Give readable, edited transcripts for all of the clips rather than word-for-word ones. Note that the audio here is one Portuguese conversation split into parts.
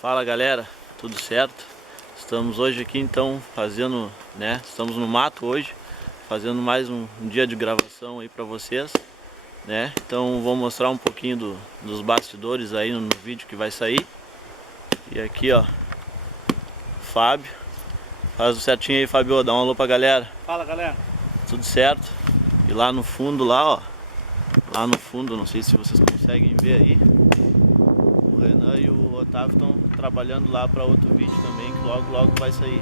Fala galera, tudo certo? Estamos hoje aqui então fazendo, estamos no mato hoje, fazendo mais um dia de gravação aí pra vocês, Então vou mostrar um pouquinho dos bastidores aí no vídeo que vai sair. E aqui ó, Fábio, faz o certinho aí, Fábio, dá um alô pra galera. Fala galera. Tudo certo? E lá no fundo lá no fundo, não sei se vocês conseguem ver aí, o Renan e o Otávio estão trabalhando lá para outro vídeo também, que logo vai sair.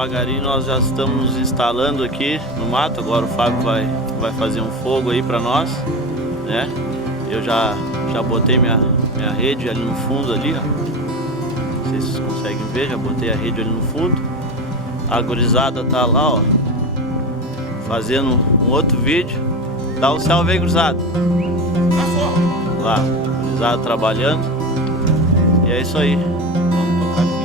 Devagarinho nós já estamos instalando aqui no mato. Agora o Fábio vai fazer um fogo aí pra nós, Eu já botei minha rede ali no fundo ali, ó. Não sei se vocês conseguem ver, já botei a rede ali no fundo. A gurizada tá lá, ó, fazendo um outro vídeo. Dá um salve aí, gurizada. Lá, gurizada trabalhando. E é isso aí. Vamos tocar o vídeo.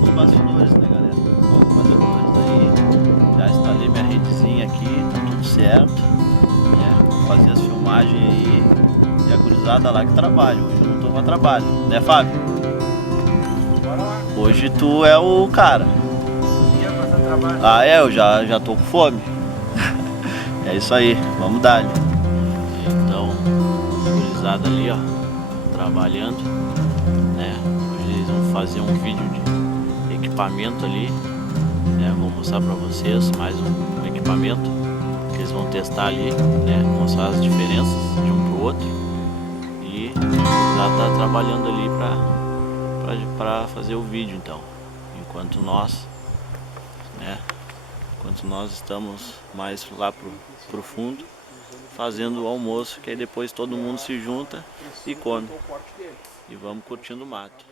Nos bastidores, galera? Só nos bastidores aí. Já instalei minha redezinha aqui, tá tudo certo, Vou fazer as filmagens aí. E a gurizada lá que trabalha. Hoje eu não tô pra trabalho, né, Fábio? Bora lá. Hoje tu é o cara. Ah, eu já tô com fome. É isso aí, vamos dar. Então, gurizada ali, ó, trabalhando, Hoje eles vão fazer um vídeo de equipamento ali, Vou mostrar pra vocês mais um equipamento que eles vão testar ali, Mostrar as diferenças de um pro outro. E já tá trabalhando ali pra fazer o vídeo então. Enquanto nós estamos mais lá pro fundo fazendo o almoço, que aí depois todo mundo se junta e come. E vamos curtindo o mato.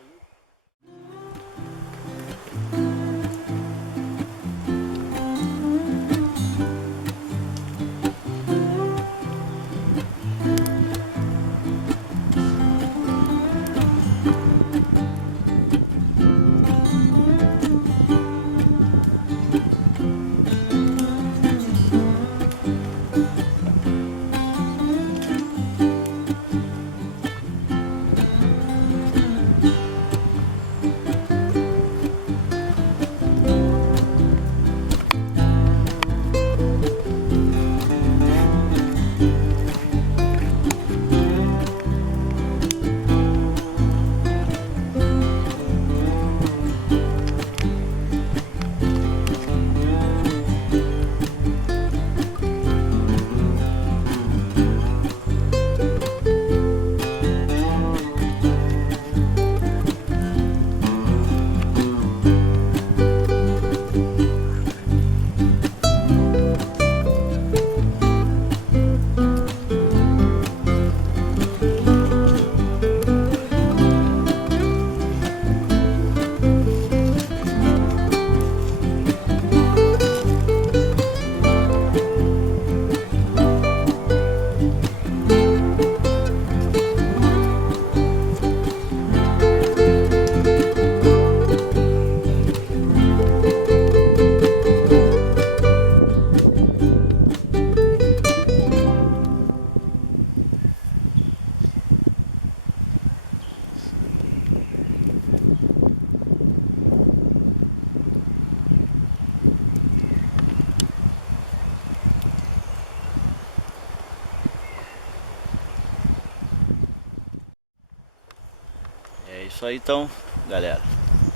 É isso aí então, galera.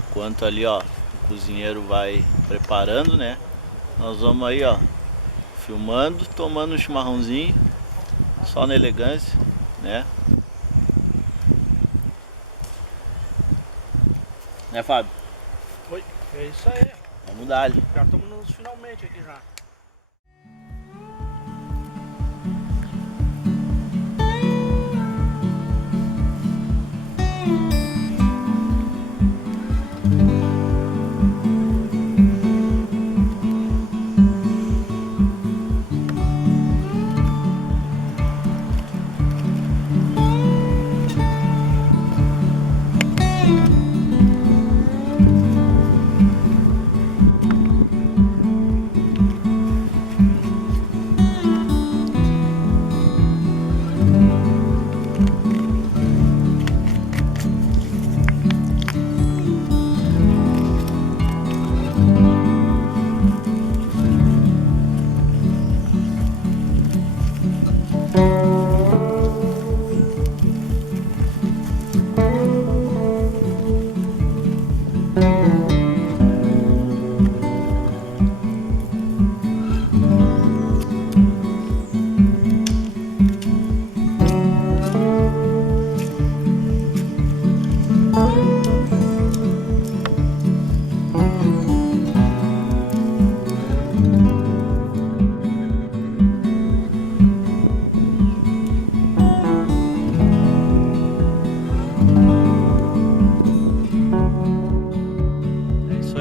Enquanto ali, ó, o cozinheiro vai preparando, né? Nós vamos aí, ó, filmando, tomando um chimarrãozinho, só na elegância, né? Né, Fábio? Oi, é isso aí. Vamos dar ali. Já estamos nos finalmente aqui já.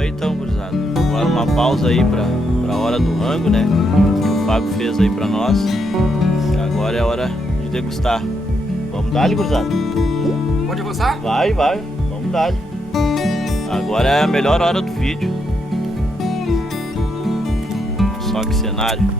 Então, gurizada, agora uma pausa aí pra hora do rango, né? Que o Fábio fez aí pra nós. E agora é hora de degustar. Vamos dar ali, gurizada? Pode avançar? Vai, vamos dar ali. Agora é a melhor hora do vídeo. Só que cenário.